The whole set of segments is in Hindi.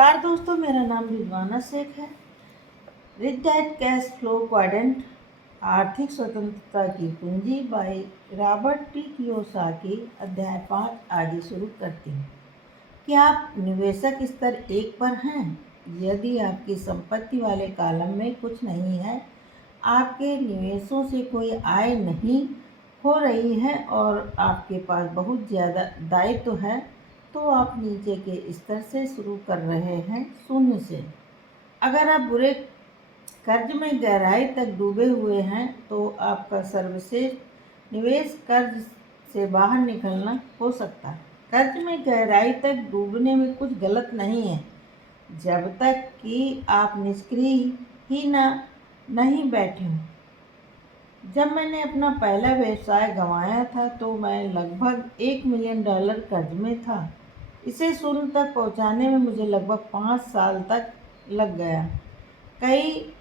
नमस्कार दोस्तों, मेरा नाम रिजवाना शेख है। Rich dad cash flow quadrant, आर्थिक स्वतंत्रता की पूंजी बाय रॉबर्ट टी कियोसाकी। अध्याय 5 आगे शुरू करती हूँ। क्या आप निवेशक स्तर 1 पर हैं? यदि आपकी संपत्ति वाले कॉलम में कुछ नहीं है, आपके निवेशों से कोई आय नहीं हो रही है और आपके पास बहुत ज़्यादा दायित्व है, तो आप नीचे के स्तर से शुरू कर रहे हैं, 0 से। अगर आप बुरे कर्ज में गहराई तक डूबे हुए हैं, तो आपका सर्वश्रेष्ठ निवेश कर्ज से बाहर निकलना हो सकता है। कर्ज में गहराई तक डूबने में कुछ गलत नहीं है, जब तक कि आप निष्क्रिय ही नहीं बैठे हों। जब मैंने अपना पहला व्यवसाय गंवाया था, तो मैं लगभग $1 मिलियन कर्ज में था। इसे शून्य तक पहुंचाने में मुझे लगभग 5 साल तक लग गया। कई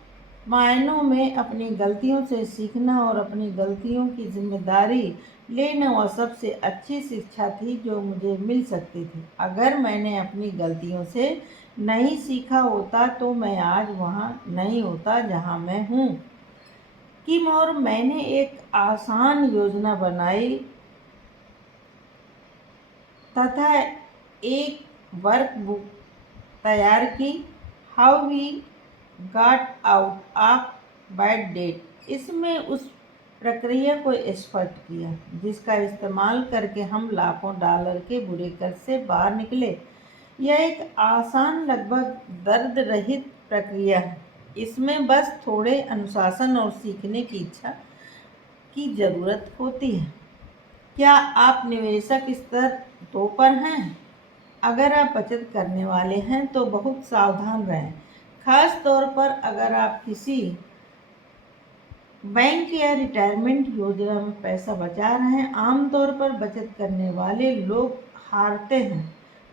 मायनों में अपनी गलतियों से सीखना और अपनी गलतियों की जिम्मेदारी लेना वह सबसे अच्छी शिक्षा थी जो मुझे मिल सकती थी। अगर मैंने अपनी गलतियों से नहीं सीखा होता, तो मैं आज वहाँ नहीं होता जहाँ मैं हूँ। किम और मैंने एक आसान योजना बनाई तथा एक वर्कबुक तैयार की, how we got out of bad debt. इसमें उस प्रक्रिया को स्पष्ट किया जिसका इस्तेमाल करके हम लाखों डॉलर के बुरे कर्ज से बाहर निकले। यह एक आसान, लगभग दर्द रहित प्रक्रिया है। इसमें बस थोड़े अनुशासन और सीखने की इच्छा की ज़रूरत होती है। क्या आप निवेशक स्तर 2 पर हैं? अगर आप बचत करने वाले हैं तो बहुत सावधान रहें, खास तौर पर अगर आप किसी बैंक या रिटायरमेंट योजना में पैसा बचा रहे हैं। आमतौर पर बचत करने वाले लोग हारते हैं।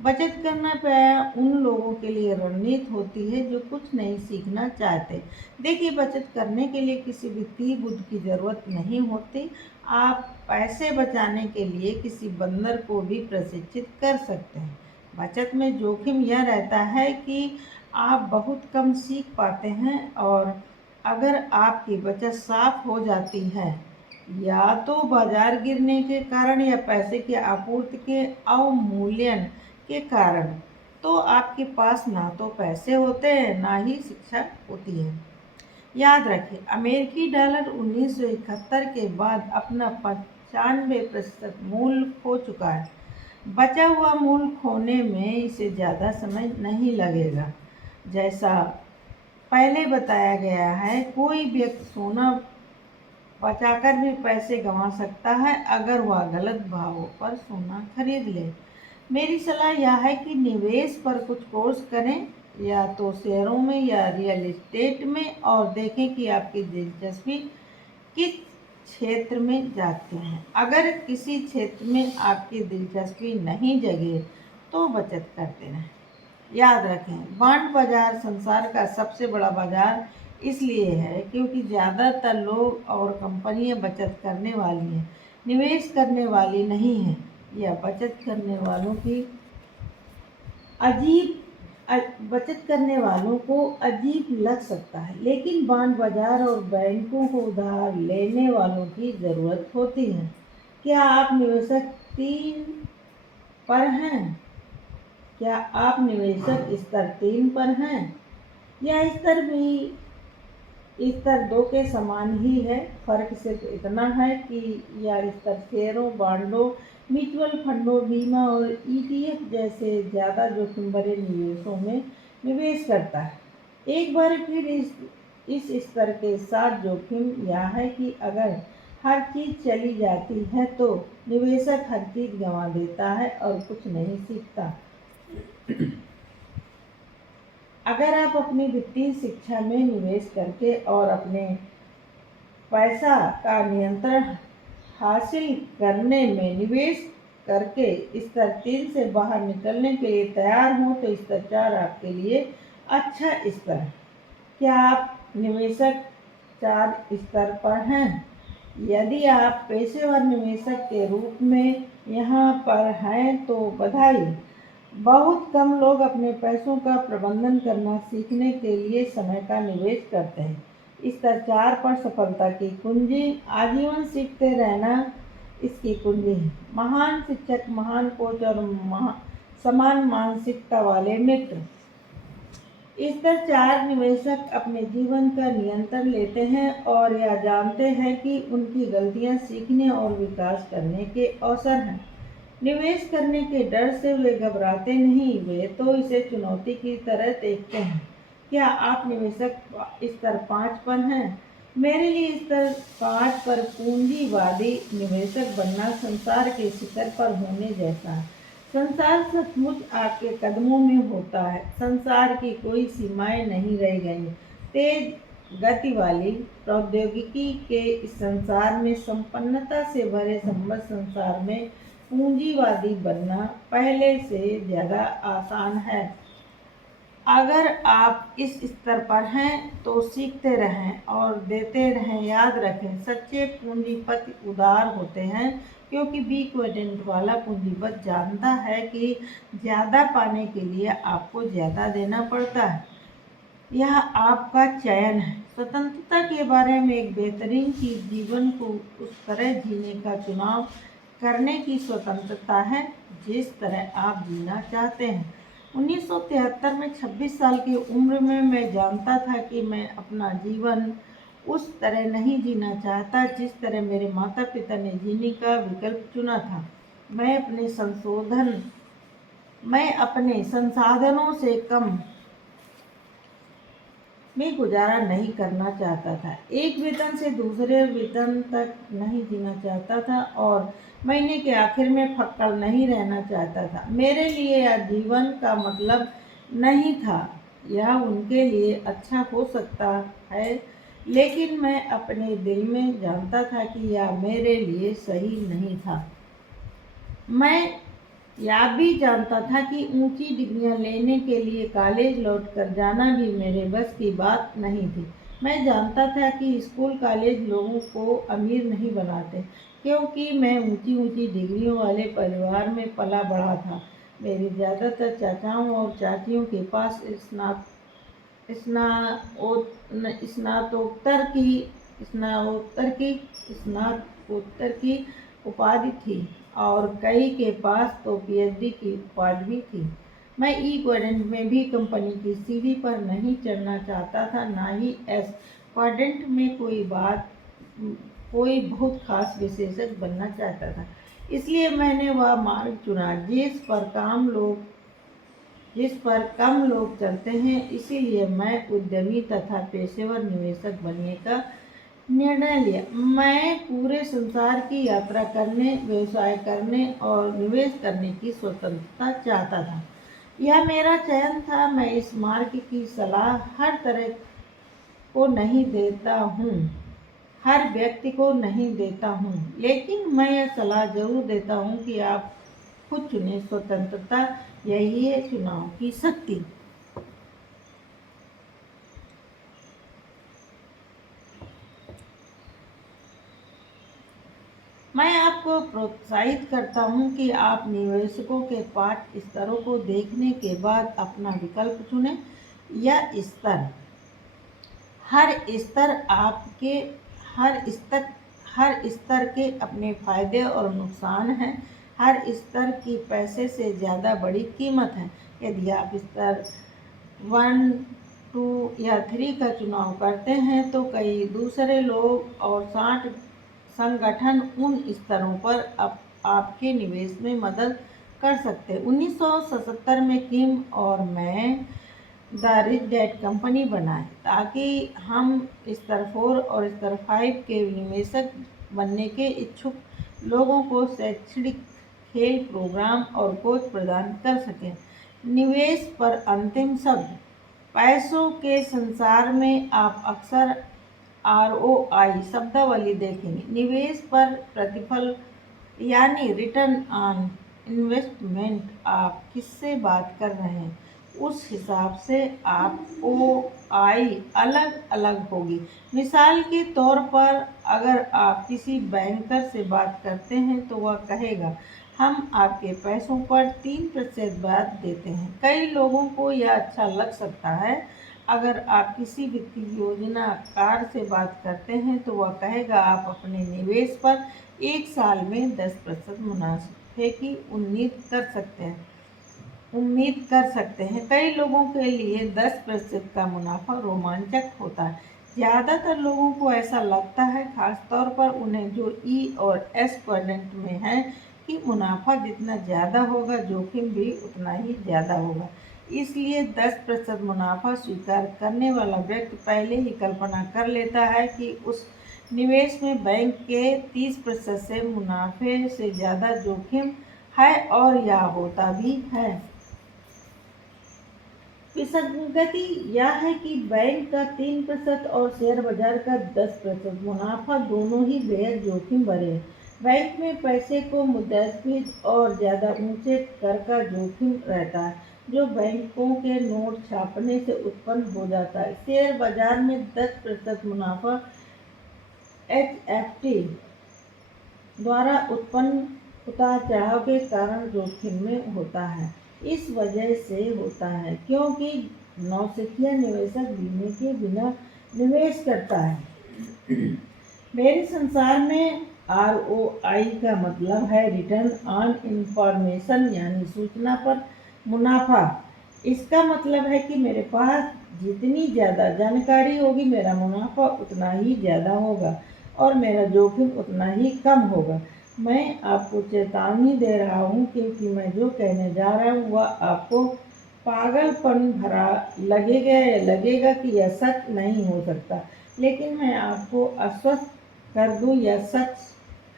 बचत करना प्रायः उन लोगों के लिए रणनीति होती है जो कुछ नहीं सीखना चाहते। देखिए, बचत करने के लिए किसी वित्तीय बुद्धि की ज़रूरत नहीं होती। आप पैसे बचाने के लिए किसी बंदर को भी प्रशिक्षित कर सकते हैं। बचत में जोखिम यह रहता है कि आप बहुत कम सीख पाते हैं, और अगर आपकी बचत साफ हो जाती है, या तो बाजार गिरने के कारण या पैसे की आपूर्ति के अवमूल्यन के कारण, तो आपके पास ना तो पैसे होते हैं, ना ही शिक्षा होती है। याद रखें, अमेरिकी डॉलर 1971 के बाद अपना 95% मूल्य खो चुका है। बचा हुआ मूल्य खोने में इसे ज़्यादा समय नहीं लगेगा। जैसा पहले बताया गया है, कोई व्यक्ति सोना बचाकर भी पैसे गंवा सकता है अगर वह गलत भावों पर सोना खरीद ले। मेरी सलाह यह है कि निवेश पर कुछ कोर्स करें, या तो शेयरों में या रियल एस्टेट में, और देखें कि आपकी दिलचस्पी किस क्षेत्र में जाती है। अगर किसी क्षेत्र में आपकी दिलचस्पी नहीं जगे, तो बचत करते रहें। याद रखें, बॉन्ड बाजार संसार का सबसे बड़ा बाजार इसलिए है क्योंकि ज़्यादातर लोग और कंपनियां बचत करने वाली हैं, निवेश करने वाली नहीं हैं। यह बचत करने वालों को अजीब लग सकता है, लेकिन बॉन्ड बाजार और बैंकों को उधार लेने वालों की ज़रूरत होती है। क्या आप निवेशक 3 पर हैं? क्या आप निवेशक स्तर 3 पर हैं? यह स्तर भी स्तर 2 के समान ही है। फर्क सिर्फ इतना है कि यह स्तर शेयरों, बॉन्डों, म्यूचुअल फंडों, बीमा और ETF जैसे ज़्यादा जोखिम भरे निवेशों में निवेश करता है। एक बार फिर इस स्तर के साथ जोखिम यह है कि अगर हर चीज़ चली जाती है, तो निवेशक हर चीज़ गंवा देता है और कुछ नहीं सीखता। अगर आप अपनी वित्तीय शिक्षा में निवेश करके और अपने पैसा का नियंत्रण हासिल करने में निवेश करके स्तर 3 से बाहर निकलने के लिए तैयार हों, तो स्तर 4 आपके लिए अच्छा स्तर है। क्या आप निवेशक 4 स्तर पर हैं? यदि आप पेशेवर निवेशक के रूप में यहाँ पर हैं, तो बधाई, बहुत कम लोग अपने पैसों का प्रबंधन करना सीखने के लिए समय का निवेश करते हैं। स्तर 4 पर सफलता की कुंजी आजीवन सीखते रहना इसकी कुंजी है। महान शिक्षक, महान कोच और समान मानसिकता वाले मित्र। स्तर 4 निवेशक अपने जीवन का नियंत्रण लेते हैं और यह जानते हैं कि उनकी गलतियां सीखने और विकास करने के अवसर हैं। निवेश करने के डर से वे घबराते नहीं, वे तो इसे चुनौती की तरह देखते हैं। क्या आप निवेशक स्तर 5 पर हैं? मेरे लिए स्तर 5 पर पूंजीवादी निवेशक बनना संसार के शिखर पर होने जैसा है। संसार सचमुच आपके कदमों में होता है। संसार की कोई सीमाएं नहीं रह गई। तेज गति वाली प्रौद्योगिकी के इस संसार में, संपन्नता से भरे संबद्ध संसार में पूंजीवादी बनना पहले से ज़्यादा आसान है। अगर आप इस स्तर पर हैं तो सीखते रहें और देते रहें। याद रखें, सच्चे पूंजीपति उदार होते हैं, क्योंकि बी क्वाड्रेंट वाला पूंजीपति जानता है कि ज़्यादा पाने के लिए आपको ज़्यादा देना पड़ता है। यह आपका चयन है। स्वतंत्रता के बारे में एक बेहतरीन चीज़ जीवन को उस तरह जीने का चुनाव करने की स्वतंत्रता है जिस तरह आप जीना चाहते हैं। 1973 में 26 साल की उम्र में मैं जानता था कि मैं अपना जीवन उस तरह नहीं जीना चाहता जिस तरह मेरे माता पिता ने जीने का विकल्प चुना था। मैं अपने संसाधनों से कम में गुजारा नहीं करना चाहता था। एक वेतन से दूसरे वेतन तक नहीं जीना चाहता था और महीने के आखिर में फक्कड़ नहीं रहना चाहता था। मेरे लिए यह जीवन का मतलब नहीं था। यह उनके लिए अच्छा हो सकता है, लेकिन मैं अपने दिल में जानता था कि यह मेरे लिए सही नहीं था। मैं यह भी जानता था कि ऊंची डिग्रियां लेने के लिए कॉलेज लौटकर जाना भी मेरे बस की बात नहीं थी। मैं जानता था कि स्कूल कॉलेज लोगों को अमीर नहीं बनाते, क्योंकि मैं ऊंची ऊंची डिग्रियों वाले परिवार में पला बढ़ा था। मेरे ज़्यादातर चाचाओं और चाचियों के पास स्नातकोत्तर की उपाधि थी और कई के पास तो पीएचडी की उपाधि भी थी। मैं ई क्वाड्रेंट में भी कंपनी की सीढ़ी पर नहीं चढ़ना चाहता था, ना ही एस क्वाड्रेंट में कोई बहुत खास विशेषज्ञ बनना चाहता था। इसलिए मैंने वह मार्ग चुना जिस पर कम लोग चलते हैं। इसीलिए मैं उद्यमी तथा पेशेवर निवेशक बनने का निर्णय लिया। मैं पूरे संसार की यात्रा करने, व्यवसाय करने और निवेश करने की स्वतंत्रता चाहता था। यह मेरा चयन था। मैं इस मार्ग की सलाह हर तरह को नहीं देता हूँ, हर व्यक्ति को नहीं देता हूँ, लेकिन मैं यह सलाह जरूर देता हूँ कि आप खुद चुने। स्वतंत्रता यही है चुनाव की शक्ति। मैं आपको प्रोत्साहित करता हूं कि आप निवेशकों के 5 स्तरों को देखने के बाद अपना विकल्प चुनें। यह स्तर हर स्तर आपके हर स्तर के अपने फायदे और नुकसान हैं। हर स्तर की पैसे से ज़्यादा बड़ी कीमत है। यदि आप स्तर 1, 2 या 3 का चुनाव करते हैं तो कई दूसरे लोग और 60 संगठन उन स्तरों पर आपके निवेश में मदद कर सकते हैं। 1977 में किम और मैं द रिच डैड कंपनी बनाए ताकि हम स्तर 4 और स्तर 5 के निवेशक बनने के इच्छुक लोगों को शैक्षणिक, खेल प्रोग्राम और कोच प्रदान कर सकें। निवेश पर अंतिम शब्द। पैसों के संसार में आप अक्सर ROI शब्दावली देखेंगे। निवेश पर प्रतिफल यानी रिटर्न ऑन इन्वेस्टमेंट। आप किससे बात कर रहे हैं, उस हिसाब से ROI अलग अलग होगी। मिसाल के तौर पर, अगर आप किसी बैंकर से बात करते हैं तो वह कहेगा हम आपके पैसों पर 3% ब्याज देते हैं। कई लोगों को यह अच्छा लग सकता है। अगर आप किसी वित्तीय योजनाकार से बात करते हैं तो वह कहेगा आप अपने निवेश पर 1 साल में 10% मुनाफे की उम्मीद कर सकते हैं। कई लोगों के लिए 10% का मुनाफा रोमांचक होता है। ज़्यादातर लोगों को ऐसा लगता है, खासतौर पर उन्हें जो ई और एस क्वाड्रेंट में है, कि मुनाफा जितना ज़्यादा होगा जोखिम भी उतना ही ज़्यादा होगा। इसलिए 10% मुनाफा स्वीकार करने वाला व्यक्ति पहले ही कल्पना कर लेता है कि उस निवेश में बैंक के 30% से मुनाफे से ज़्यादा जोखिम है, और यह होता भी है। विसंगति यह है कि बैंक का 3% और शेयर बाजार का 10% मुनाफा दोनों ही बेहद जोखिम भरे हैं। बैंक में पैसे को मुद्रास्फीति और ज़्यादा ऊंचे कर का जोखिम रहता है, जो बैंकों के नोट छापने से उत्पन्न हो जाता है। शेयर बाजार में 10% मुनाफा HFT द्वारा उत्पन्न उतार चढ़ाव के कारण जोखिम में होता है। इस वजह से होता है क्योंकि नौसिखिया निवेशक बीमे के बिना निवेश करता है। मेरे संसार में ROI का मतलब है रिटर्न ऑन इंफॉर्मेशन, यानी सूचना पर मुनाफा। इसका मतलब है कि मेरे पास जितनी ज़्यादा जानकारी होगी मेरा मुनाफा उतना ही ज़्यादा होगा और मेरा जोखिम उतना ही कम होगा। मैं आपको चेतावनी दे रहा हूँ क्योंकि मैं जो कहने जा रहा हूँ वह आपको पागलपन भरा लगेगा कि यह सच नहीं हो सकता, लेकिन मैं आपको आश्वस्त कर दूँ यह सच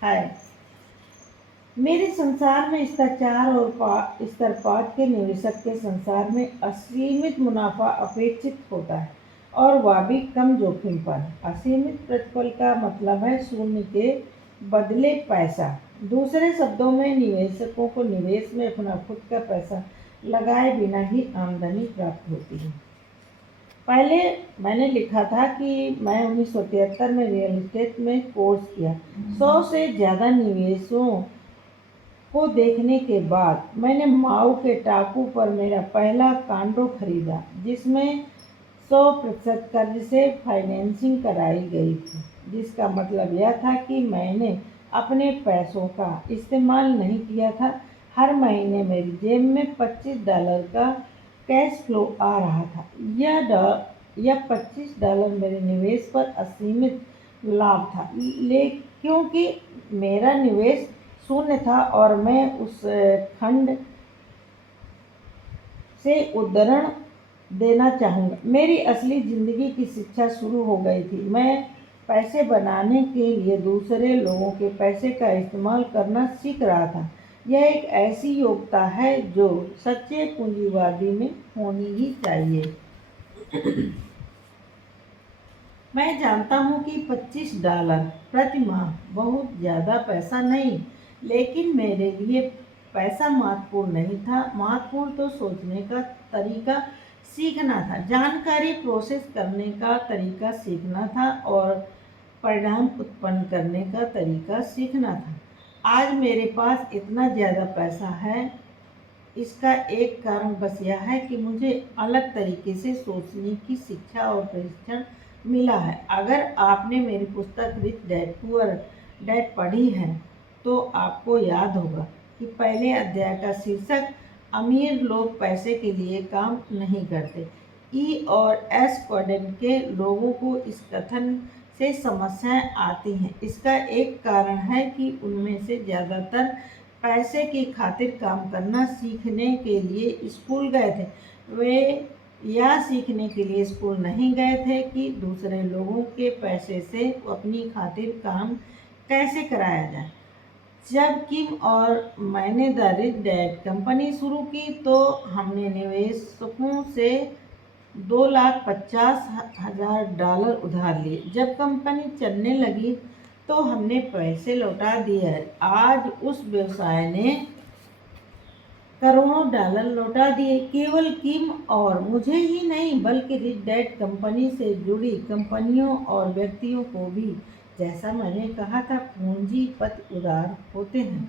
है। मेरे संसार में स्तर 4 और स्तर 5 के निवेशक के संसार में असीमित मुनाफा अपेक्षित होता है, और वह भी कम जोखिम पर। असीमित प्रतिफल का मतलब है शून्य के बदले पैसा। दूसरे शब्दों में निवेशकों को निवेश में अपना खुद का पैसा लगाए बिना ही आमदनी प्राप्त होती है। पहले मैंने लिखा था कि मैं 1973 में रियल एस्टेट में कोर्स किया। 100 से ज़्यादा निवेशों को देखने के बाद मैंने माऊ के टापू पर मेरा पहला कांडो खरीदा, जिसमें 100% कर्ज से फाइनेंसिंग कराई गई थी, जिसका मतलब यह था कि मैंने अपने पैसों का इस्तेमाल नहीं किया था। हर महीने मेरी जेब में $25 का कैश फ्लो आ रहा था। यह $25 मेरे निवेश पर असीमित लाभ था, क्योंकि मेरा निवेश शून्य था और मैं उस खंड से उदाहरण देना चाहूँगा। मेरी असली ज़िंदगी की शिक्षा शुरू हो गई थी। मैं पैसे बनाने के लिए दूसरे लोगों के पैसे का इस्तेमाल करना सीख रहा था। यह एक ऐसी योग्यता है जो सच्चे पूंजीवादी में होनी ही चाहिए। मैं जानता हूँ कि $25 प्रति माह बहुत ज़्यादा पैसा नहीं, लेकिन मेरे लिए पैसा महत्वपूर्ण नहीं था। महत्वपूर्ण तो सोचने का तरीका सीखना था, जानकारी प्रोसेस करने का तरीका सीखना था और परिणाम उत्पन्न करने का तरीका सीखना था। आज मेरे पास इतना ज़्यादा पैसा है, इसका एक कारण बस यह है कि मुझे अलग तरीके से सोचने की शिक्षा और प्रशिक्षण मिला है। अगर आपने मेरी पुस्तक रिच डैड पुअर डैड पढ़ी है तो आपको याद होगा कि पहले अध्याय का शीर्षक अमीर लोग पैसे के लिए काम नहीं करते। ई और एस क्वाड्रेंट के लोगों को इस कथन से समस्याएं आती हैं। इसका एक कारण है कि उनमें से ज़्यादातर पैसे की खातिर काम करना सीखने के लिए स्कूल गए थे। वे यह सीखने के लिए स्कूल नहीं गए थे कि दूसरे लोगों के पैसे से अपनी खातिर काम कैसे कराया जाए। जब किम और मैंने द रिच डैड कंपनी शुरू की तो हमने निवेशकों से $2,50,000 उधार लिए। जब कंपनी चलने लगी तो हमने पैसे लौटा दिए। आज उस व्यवसाय ने करोड़ों डॉलर लौटा दिए। केवल किम और मुझे ही नहीं, बल्कि रिच डैड कंपनी से जुड़ी कंपनियों और व्यक्तियों को भी। जैसा मैंने कहा था, पूंजीपति उदार होते हैं।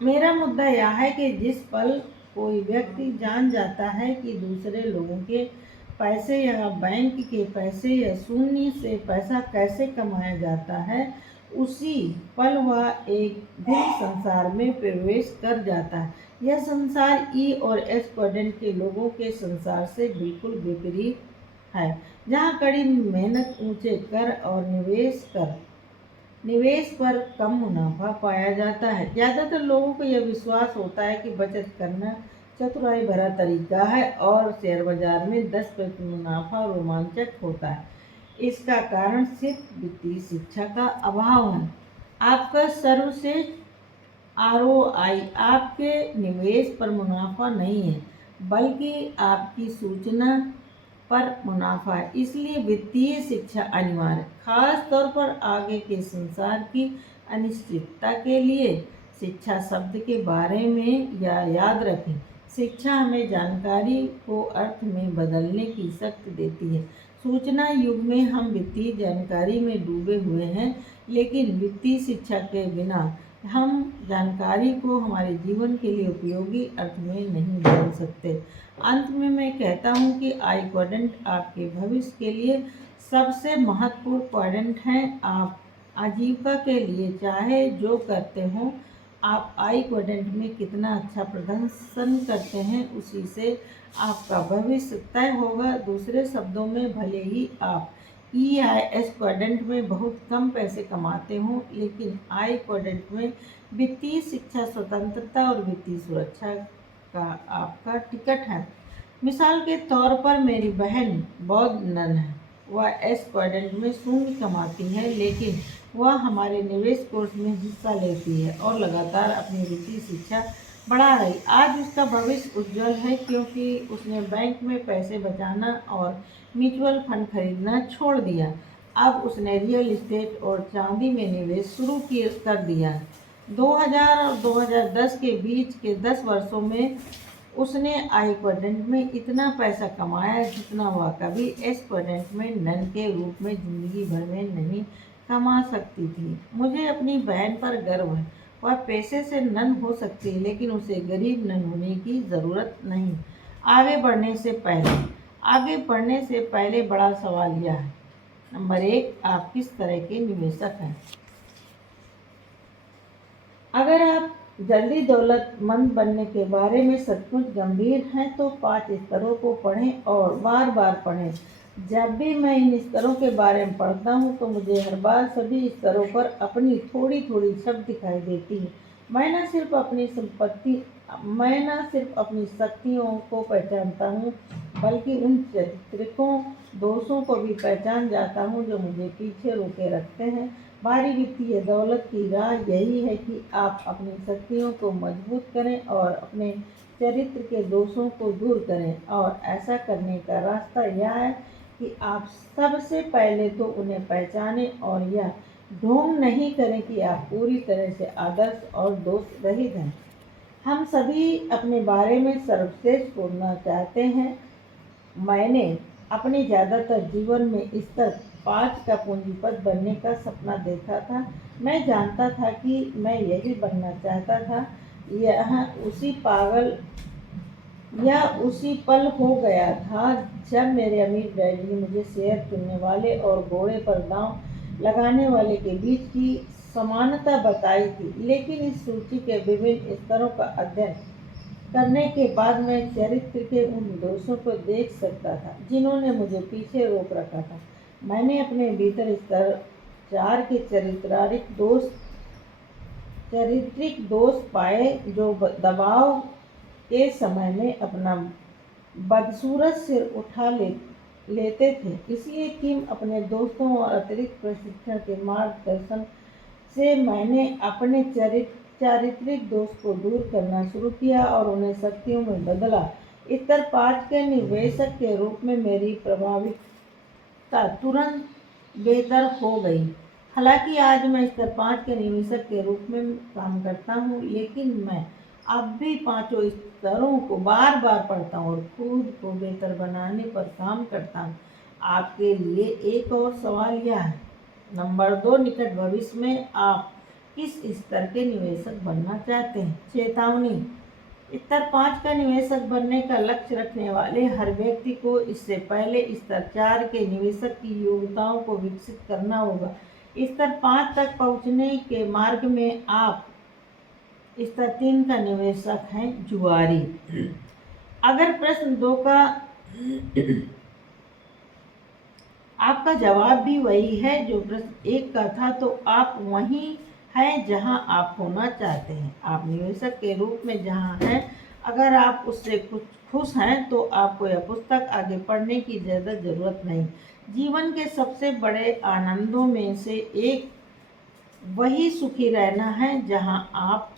मेरा मुद्दा यह है कि जिस पल कोई व्यक्ति जान जाता है कि दूसरे लोगों के पैसे या बैंक के पैसे या शून्य से पैसा कैसे कमाया जाता है, उसी पल वह एक भिन्न संसार में प्रवेश कर जाता है। यह संसार ई और एस क्वाड्रेंट के लोगों के संसार से बिल्कुल विपरीत है, जहाँ कड़ी मेहनत, ऊंचे कर और निवेश पर कम मुनाफा पाया जाता है। ज़्यादातर लोगों को यह विश्वास होता है कि बचत करना चतुराई भरा तरीका है और शेयर बाजार में 10% मुनाफा रोमांचक होता है। इसका कारण सिर्फ वित्तीय शिक्षा का अभाव है। आपका सर्वश्रेष्ठ ROI आपके निवेश पर मुनाफा नहीं है, बल्कि आपकी सूचना पर मुनाफा है। इसलिए वित्तीय शिक्षा अनिवार्य है, खास तौर पर आगे के संसार की अनिश्चितता के लिए। शिक्षा शब्द के बारे में याद रखें, शिक्षा हमें जानकारी को अर्थ में बदलने की शक्ति देती है। सूचना युग में हम वित्तीय जानकारी में डूबे हुए हैं, लेकिन वित्तीय शिक्षा के बिना हम जानकारी को हमारे जीवन के लिए उपयोगी अर्थ में नहीं बदल सकते। अंत में मैं कहता हूँ कि आई क्वाड्रेंट आपके भविष्य के लिए सबसे महत्वपूर्ण क्वाड्रेंट है। आप आजीविका के लिए चाहे जो करते हो, आप आई क्वाड्रेंट में कितना अच्छा प्रदर्शन करते हैं, उसी से आपका भविष्य तय होगा। दूसरे शब्दों में, भले ही आप EIS क्वाड्रेंट में बहुत कम पैसे कमाते हो, लेकिन आई क्वाड्रेंट में वित्तीय शिक्षा, स्वतंत्रता और वित्तीय सुरक्षा का आपका टिकट है। मिसाल के तौर पर मेरी बहन बौद्ध नन है। वह एस क्वाड्रेंट में शून्य कमाती है, लेकिन वह हमारे निवेश कोर्स में हिस्सा लेती है और लगातार अपनी वित्तीय शिक्षा बढ़ा रही। आज उसका भविष्य उज्जवल है, क्योंकि उसने बैंक में पैसे बचाना और म्यूचुअल फंड खरीदना छोड़ दिया। अब उसने रियल एस्टेट और चांदी में निवेश शुरू कर दिया। 2000 और 2010 के बीच के 10 वर्षों में उसने आई क्वाड्रेंट में इतना पैसा कमाया जितना वह कभी एस क्वाड्रेंट में नन के रूप में जिंदगी भर में नहीं कमा सकती थी। मुझे अपनी बहन पर गर्व है। वह पैसे से नन हो सकती है, लेकिन उसे गरीब नन होने की ज़रूरत नहीं। आगे बढ़ने से पहले बड़ा सवाल यह है, नंबर 1, आप किस तरह के निवेशक हैं? अगर आप जल्दी दौलतमंद बनने के बारे में सचमुच गंभीर हैं, तो 5 स्तरों को पढ़ें और बार बार पढ़ें। जब भी मैं इन स्तरों के बारे में पढ़ता हूँ, तो मुझे हर बार सभी स्तरों पर अपनी थोड़ी थोड़ी छवि दिखाई देती है। मैं न सिर्फ अपनी शक्तियों को पहचानता हूँ, बल्कि उन चारित्रिकों दोषों को भी पहचान जाता हूँ जो मुझे पीछे रोके रखते हैं। भारी वित्तीय दौलत की राह यही है कि आप अपनी शक्तियों को मजबूत करें और अपने चरित्र के दोषों को दूर करें। और ऐसा करने का रास्ता यह है कि आप सबसे पहले तो उन्हें पहचानें और यह ढोंग नहीं करें कि आप पूरी तरह से आदर्श और दोष रहित हैं। हम सभी अपने बारे में सर्वश्रेष्ठ बोलना चाहते हैं। मैंने अपने ज़्यादातर जीवन में स्तर 5 का पूंजीपति बनने का सपना देखा था। मैं जानता था कि मैं यही बनना चाहता था। यह उसी पल हो गया था जब मेरे अमीर डैडी ने मुझे शेयर चुनने वाले और घोड़े पर दांव लगाने वाले के बीच की समानता बताई थी। लेकिन इस सूची के विभिन्न स्तरों का अध्ययन करने के बाद मैं चरित्र के उन दोषों को देख सकता था जिन्होंने मुझे पीछे रोक रखा था। मैंने अपने भीतर स्तर 4 के चारित्रिक दोष पाए, जो दबाव के समय में अपना बदसूरत सिर उठा लेते थे। इसलिए किम अपने दोस्तों और अतिरिक्त प्रशिक्षण के मार्गदर्शन से मैंने अपने चारित्रिक दोष को दूर करना शुरू किया और उन्हें शक्तियों में बदला। स्तर 5 के निवेशक के रूप में मेरी प्रभाविता तुरंत बेहतर हो गई। हालांकि आज मैं स्तर 5 के निवेशक के रूप में काम करता हूँ, लेकिन मैं अब भी 5 स्तरों को बार बार पढ़ता हूँ और खुद को बेहतर बनाने पर काम करता हूँ। आपके लिए एक और सवाल यह है, नंबर 2, निकट भविष्य में आप किस स्तर के निवेशक बनना चाहते हैं। चेतावनी, स्तर 5 का निवेशक बनने का लक्ष्य रखने वाले हर व्यक्ति को इससे पहले स्तर 4 के निवेशक की योग्यताओं को विकसित करना होगा। स्तर 5 तक पहुंचने के मार्ग में आप स्तर 3 का निवेशक हैं जुआरी। अगर प्रश्न 2 का आपका जवाब भी वही है जो प्रश्न 1 का था, तो आप वहीं हैं जहां आप होना चाहते हैं। आप निवेशक के रूप में जहां हैं, अगर आप उससे कुछ खुश हैं तो आपको यह पुस्तक आगे पढ़ने की ज़्यादा ज़रूरत नहीं। जीवन के सबसे बड़े आनंदों में से एक वही सुखी रहना है जहां आप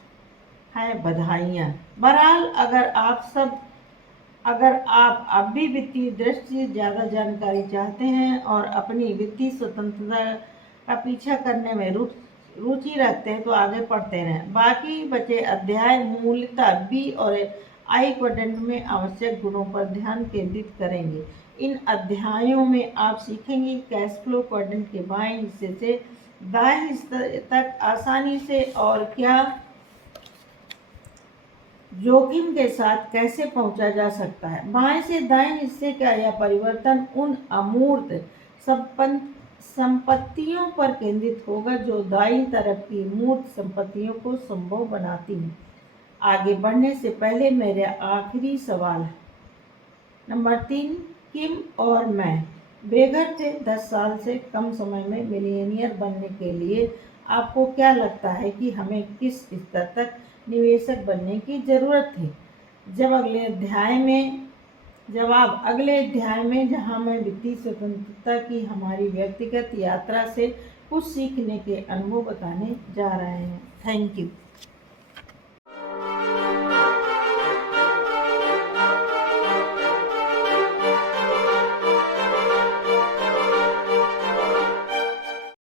हैं। बधाइयाँ। बहरहाल, अगर आप अब भी वित्तीय दृष्टि से ज़्यादा जानकारी चाहते हैं और अपनी वित्तीय स्वतंत्रता का पीछा करने में रुचि रखते हैं तो आगे पढ़ते रहें। बाकी बचे अध्याय मूलतः बी और आई क्वाड्रेंट में आवश्यक गुणों पर ध्यान केंद्रित करेंगे। इन अध्यायों में आप सीखेंगे कैश फ्लो क्वाड्रेंट के बाएं हिस्से से दाएं हिस्से तक आसानी से और क्या जोखिम के साथ कैसे पहुंचा जा सकता है। बाएं से दाएं हिस्से का यह परिवर्तन उन अमूर्त संपत्तियों पर केंद्रित होगा जो दाईं तरफ की मूर्त संपत्तियों को संभव बनाती हैं। आगे बढ़ने से पहले मेरा आखिरी सवाल है। नंबर 3, किम और मैं बेघर थे। 10 साल से कम समय में मिलियनियर बनने के लिए आपको क्या लगता है कि हमें किस स्तर तक निवेशक बनने की ज़रूरत थी? जवाब अगले अध्याय में, जहां मैं वित्तीय स्वतंत्रता की हमारी व्यक्तिगत यात्रा से कुछ सीखने के अनुभव बताने जा रहे हैं। Thank you.